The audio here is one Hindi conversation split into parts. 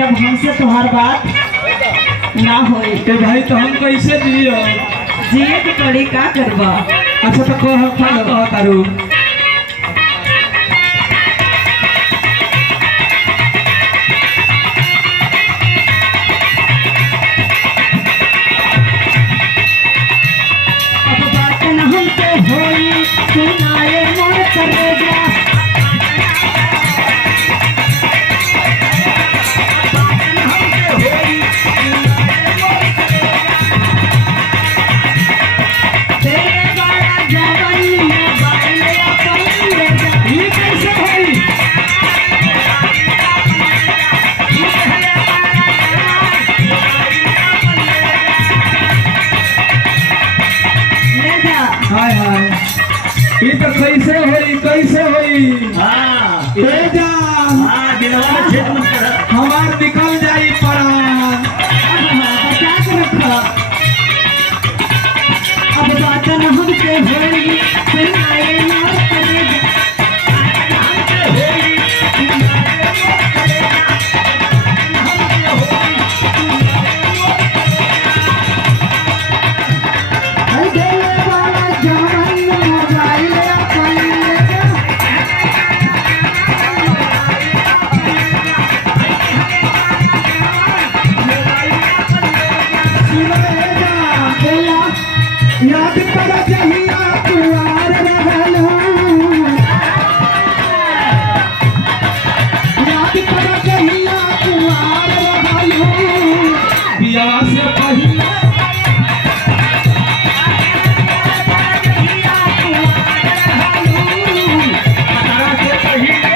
जब हमसे तुम्हार बात ना होई तो भाई तो हम कैसे जियो? जिए के पड़ी का करबा। अच्छा तो कह तारू अब बात न हमसे होई सुनाए मोर करेगा। तेरे बाला जवानी में बाले अपन ले जा। ये कैसे भाई? ले जा। हाय हाय ये तो कैसे होई हाँ ले जा दिलवा में छेद मत कर। हमार निकल जाई परान। बचा के रखा। अब बात न हमसे होई सुनाए मोर करेगा। अरे दिल वाला जवान मोबाइल अपन ले जा। याद कर जहिया कुआर रहलो, याद कर जहिया कुआर रहलो, बियाह से पहिले तारा से पहिले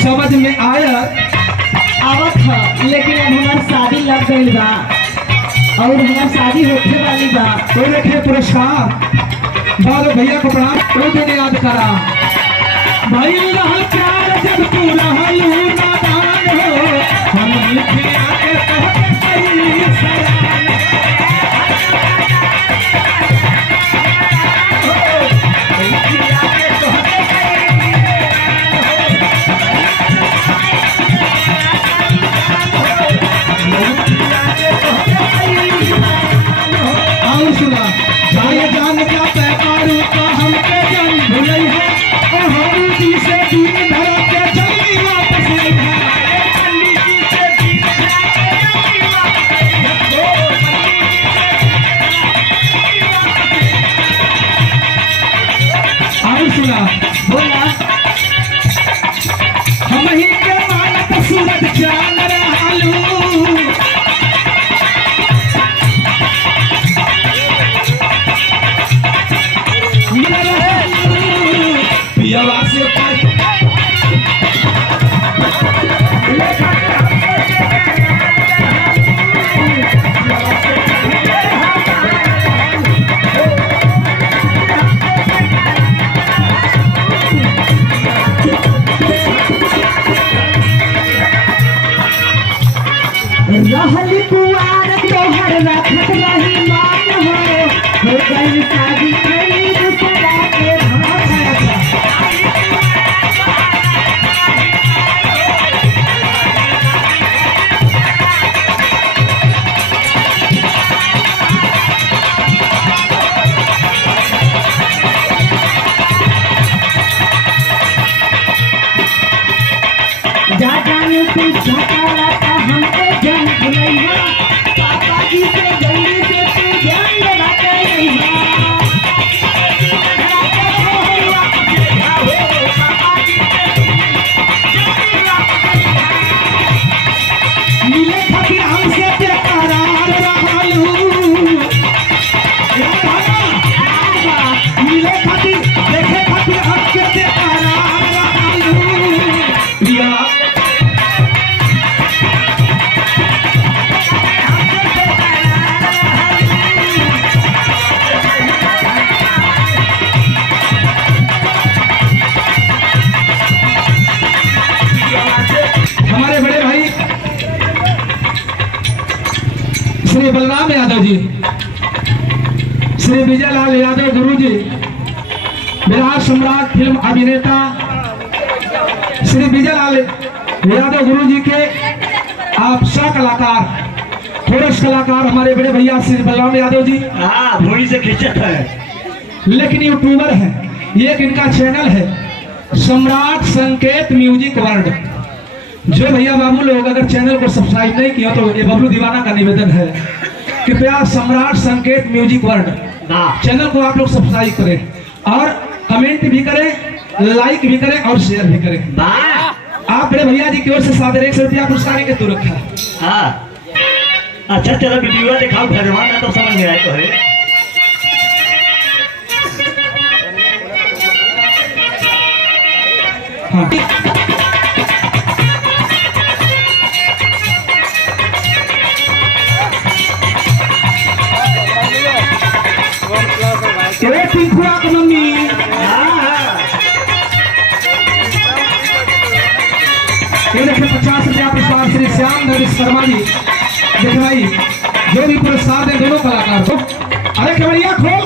समझ में आया। आवत ह लेकिन अब हमार शादी लग गई बा और हमार शादी होने वाली बा। तो रखिए पुरस्कार बालो भैया को प्रणाम। तो दिन याद करा भाई रहा प्यार जब तू रहलू नादान हो, हम लिखे आके कहते कई सयान और सुना जाए जान का पैकारू का हमके जान भुलई है और हम जी से दिन भर के जल्दी वापस आई है। पंडित जी से दिन भर के जल्दी वापस आई है। बलराम यादव जी, श्री विजय लाल यादव गुरु जी, विराट सम्राट फिल्म अभिनेता श्री विजय लाल यादव गुरु जी के आप सह कलाकार, कोरस कलाकार हमारे बड़े भैया श्री बलराम यादव जी। हाँ, भोरी से खिंचत है, लेकिन यूट्यूबर है, ये एक इनका चैनल है सम्राट संकेत म्यूजिक वर्ल्ड। जो भैया बाबू लोग अगर चैनल को सब्सक्राइब नहीं किया तो ये बबलू दीवाना का निवेदन है, कृपया सम्राट संकेत म्यूजिक वर्ल्ड चैनल को आप लोग सब्सक्राइब करें और कमेंट भी करें, लाइक भी करें और शेयर भी करें। आप बड़े भैया जी की ओर से 100 रुपया पुरस्कार के तो रखा। हाँ, अच्छा चलो वीडियो दिखाओ, भगवान ना तो समझ में आए तो है। हाँ। ये टिंकुआ की मम्मी, ये देखिए 50 रुपया पुरस्कार श्री श्याम नरेश शर्मा जी। देख भाई, जो भी पुरस्कार दे दोनों कलाकार को, अरे खबरिया खो